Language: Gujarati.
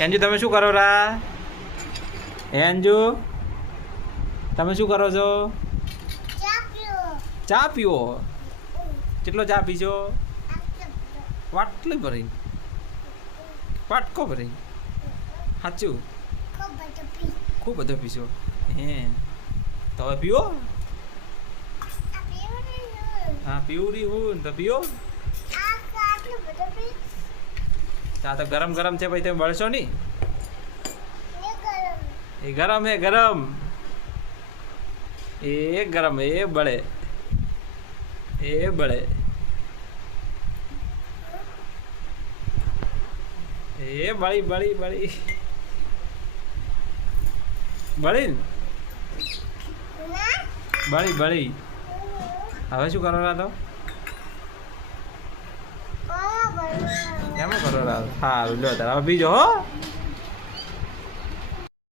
એન્જુ તમે શું કરો રા? એન્જુ તમે શું કરો છો? ચા પીવો? કેટલો ચા પીશો? વાટલી ભરી? વાટકો ભરી? સાચું? ખૂબ બધો પીશો હે તો હવે પીવો. હા પીવરી હું તો પીવો. ચા તો ગરમ ગરમ છે ભાઈ, તમે બળશો નહીં. એ ગરમ હે ગરમ, એ ગરમ એ બળે, એ બળે, એ બળી બળી બળી બળી બળી બળી. હવે શું કરવાના તો? કેમ કરો? સારું લો તાર હવે બીજો હો.